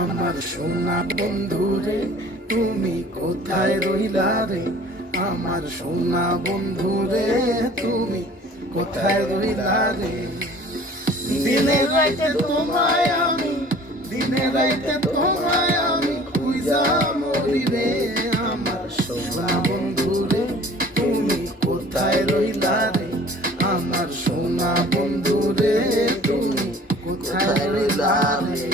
আমার সোনা বন্ধু রে তুমি কোথায় রইলা রে, আমার সোনা বন্ধু রে তুমি কোথায় রইলা রে। দিনে রাইতে তোমায় আমি, দিনে রাইতে তোমায় আমি খুঁজা মরি রে, আমার সোনা বন্ধু রে তুমি কোথায় রইলা রে, আমার সোনা বন্ধু রে তুমি কোথায় রইলা রে।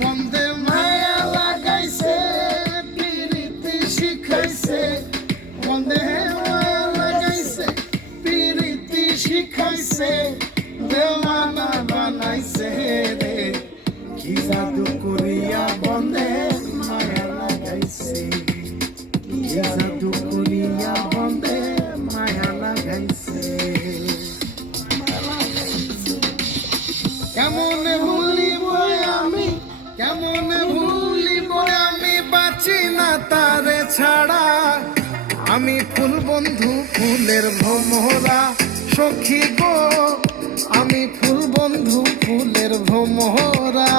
বন্ধে মায়া লাগাইছে পিরিতি শিখাইছে, বন্ধে মায়া লাগাইছে পিরিতি শিখাইছে, দেওয়ানা বানাইছে রে, কি জাদু করিয়া বন্ধে মায়া লাগাইছে, কি জাদু করিয়া বন্ধে মায়া লাগাইছে। কেমন ভুলিব আমি, কেমন ভুলিব আমি, বাঁচি না তারে ছাড়া, আমি ফুল বন্ধু ফুলের ভ্রমরা সখী গো, আমি ফুল বন্ধু ফুলের ভ্রমরা।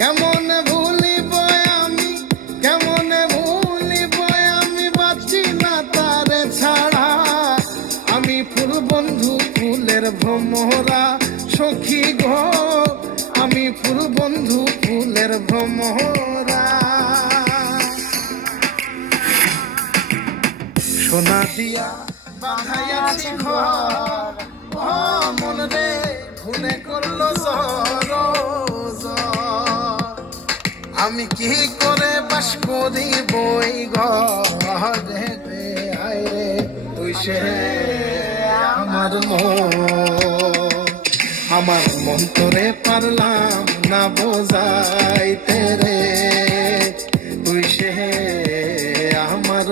কেমন ভুলিব আমি, কেমন ভুলিব আমি, বাঁচি না তারে ছাড়া, আমি ফুল বন্ধু ফুলের ভ্রমরা সখী গো, আমি ফুল বন্ধু ফুলের ভ্রমরা। সোনা দিয়া বাঁধাইয়াছি ঘর, ও মন রে খুনে করলো আমি কি করে বাস করি বই ঘরে রে, আয় রে তুই সে আমার আমার মন তোরে পারলাম না বোঝাইতে রে, তুই সে আমার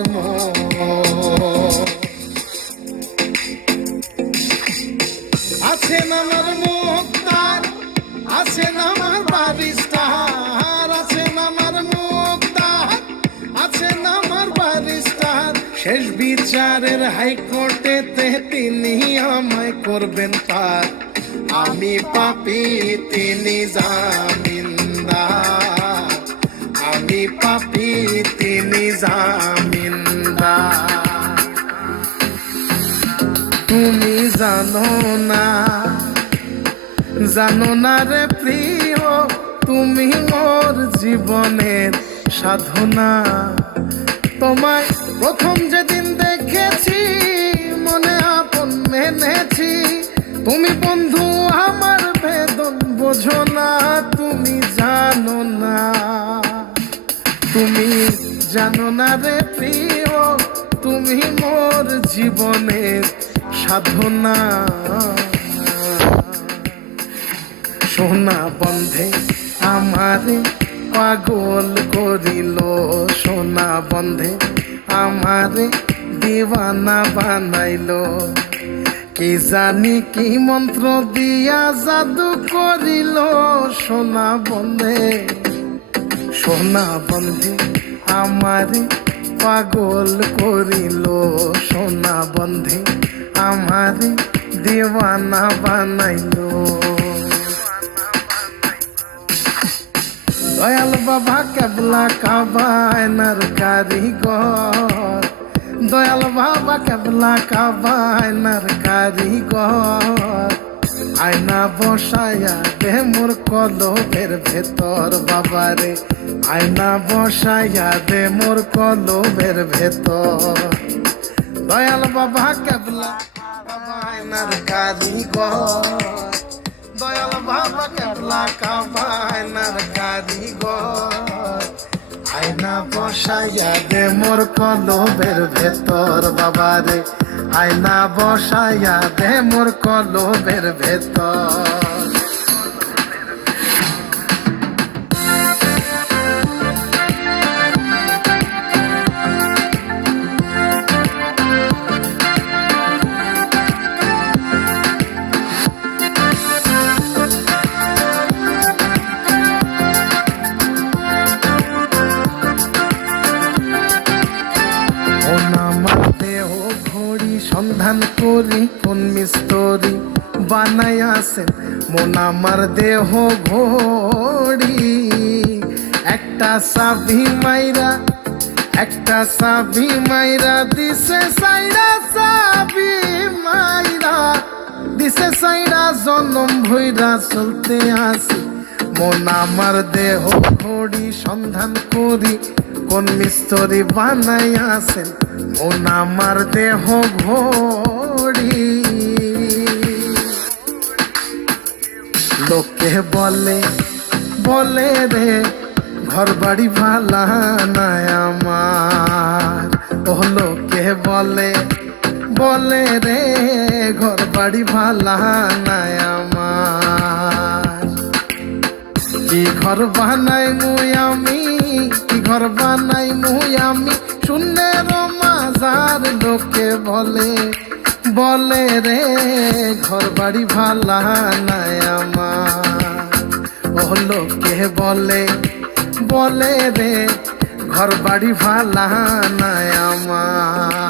আছেন আমার মুক্তার, আছেন আমার বারিস্টার, আছেন আমার মুক্তার, আছেন আমার বারিস্টার, শেষ বিচারের হাইকোর্টেতে তিনি আমায় করবেন পার, আমি পাপী তিনি জামিনদার, আমি পাপী তিনি জামিনদার। তুমি জানো না, জানো না রে প্রিয়, তুমি মোর জীবনের সাধনা, তোমায় প্রথম যেদিন দেখেছি মনে আপন মেনেছি, তুমি বন্ধু আমার বেদন বোঝো না, তুমি জানো না, তুমি জানো না রে প্রিয়, তুমি মোর জীবনের সাধনা। সোনা বন্ধে আমারে পাগল করিল, সোনা বন্ধে আমারে দিওয়ানা বানাইল, কি জানি কি মন্ত্র দিয়া জাদু করিল, সোনা বন্ধে, সোনা বন্ধে আমারে পাগল করিল, সোনা বন্ধে আমারে দিওয়ানা বানাইল। দয়াল বাবা কেবলা কাবায়নার কারিগর, দয়াল বাবা কেবলা কাবায়নার কারিগর, আয়না বসায়া দে মোর কলবের ভেতর বাবারে, আয়না বসায়া দে মোর কলবের ভেতর। দয়াল বাবা কেবলা কাবায়নার কারিগর, দয়াল বাবা কেবলা কাবায়নার কারিগর, আয়না বসাইয়া দে মোর কলবের ভেতর বাবারে, আয়না বসাইয়া দে মোর কলবের ভেতর। সন্ধান করি কোন মিস্তরি বানাইয়াছেন মন আমার দেহ ঘড়ি। একটা চাবি মাইরা দিছে সাইরা, চাবি মাইরা দিছে সাইরা, জনম ভইরা চলতে আসি মন আমার দেহ ঘড়ি। সন্ধান করি কোন মিস্ত্রি বানাইয়াছেন মন আমার দেহ ঘড়ি। লোকে বলে রে ঘর বাড়ি ভালা নাই আমার। ও লোকে বলে রে ঘর বাড়ি ভালা নাই আমার। কি ঘর বানাই মুই আমি, কি ঘর বানাই মুই আমি, শূন্যের মাঝার লোকে বলে রে ঘর বাড়ি ভালা নাই আমার। ও লোকে বলে রে ঘর বাড়ি ভালা নাই আমার।